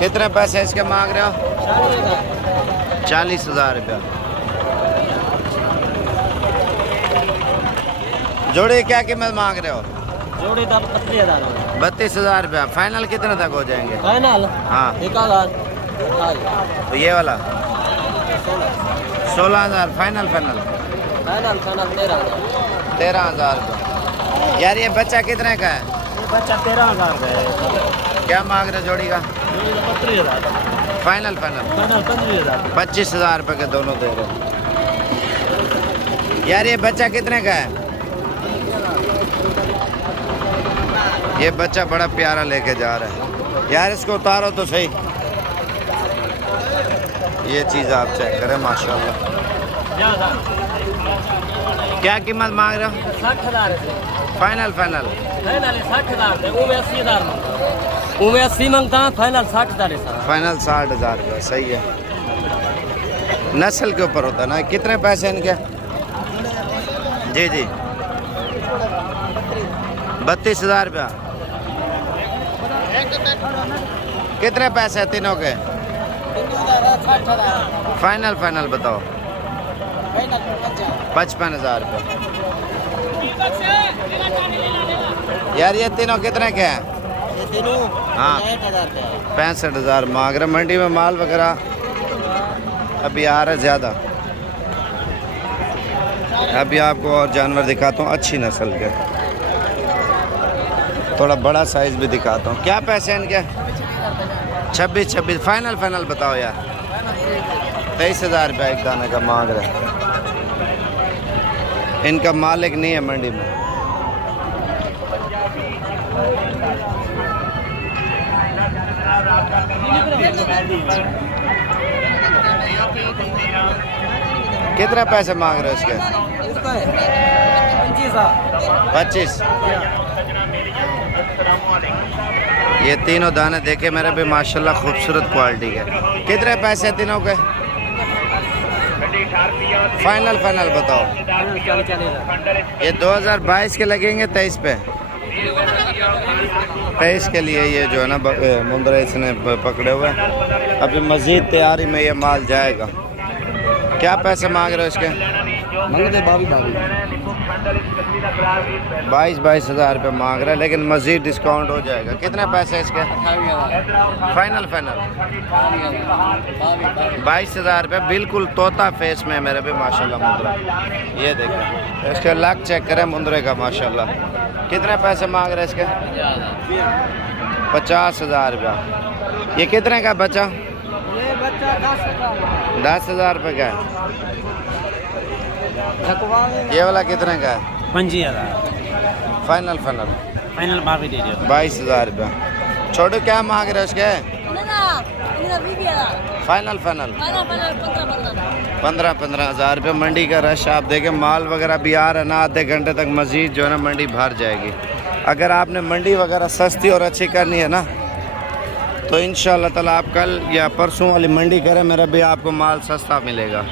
कितने पैसे इसके मांग रहे हो? 40,000 रुपया। जोड़ी क्या कीमत मांग रहे हो? जोड़ी तो 32,000। 32,000 रुपया। फाइनल कितने तक हो जाएंगे? फाइनल हाँ 1,000। तो ये वाला 16,000 फाइनल। फाइनल 13,000। 13,000 रुपया। यार ये बच्चा कितने का है? ये बच्चा 13,000 का है। क्या मांग रहे जोड़ी का? जोड़ी तो 32,000। Final final 25,000। 25,000 रुपये के दोनों दे रहे। यार ये बच्चा कितने का है? ये बच्चा बड़ा प्यारा लेके जा रहा है। यार इसको उतारो तो सही। ये चीज़ आप चेक करें माशाल्लाह। क्या कीमत मांग रहे हो? 60,000। फाइनल फाइनल 60,000 है। वो 80,000 वो 80 मांगता है। फाइनल 60,000 है। फाइनल 60,000 का सही है। नस्ल के ऊपर होता है ना। कितने पैसे इनके? जी 32,000 रुपया। कितने पैसे तीनों के? 60,000। फाइनल बताओ। 55,000 रुपये। यार ये तीनों कितने के हैं? ये तीनों हाँ 65,000 मांग रहे। मंडी में माल वगैरह अभी आ रहा है ज़्यादा। अभी आपको और जानवर दिखाता हूँ अच्छी नस्ल के। थोड़ा बड़ा साइज भी दिखाता हूँ। क्या पैसे इनके? 26 फाइनल बताओ यार। 23,000 रुपया एक दाने का मांग रहे। इनका मालिक नहीं है मंडी में। कितने पैसे मांग रहे हो इसके? 25। ये तीनों दाने देखे मेरे भी माशाल्लाह खूबसूरत क्वालिटी के। कितने पैसे तीनों के? फाइनल बताओ। ये 2022 के लगेंगे 23 पे। 23 के लिए ये जो है ना मुंदरा इसने पकड़े हुए। अभी मज़ीद तैयारी में ये माल जाएगा। क्या पैसे मांग रहे हो इसके? 22,000 रुपये मांग रहा है, लेकिन मज़ीद डिस्काउंट हो जाएगा। कितने पैसे इसके? फाइनल 22,000 रुपये। बिल्कुल तोता फेस में मेरे भी माशाल्लाह मुंदरा। ये देखिए इसके लक चेक करें मुंदरे का माशाल्लाह। कितने पैसे मांग रहे हैं इसके? 50,000 रुपया। ये कितने का बच्चा? ये बच्चा 10,000 रुपये का है। ये वाला कितने का है? 25,000। फाइनल 22,000 रुपया। छोटू क्या मांग रहे हो उसके? फाइनल 15,000 रुपये। मंडी का रश आप देखें, माल वगैरह भी आ रहा है ना। आधे घंटे तक मज़ीद जो है ना मंडी भर जाएगी। अगर आपने मंडी वगैरह सस्ती और अच्छी करनी है ना तो इंशाअल्लाह ताला आप कल या परसों वाली मंडी करें, मेरा भी आपको माल सस्ता मिलेगा।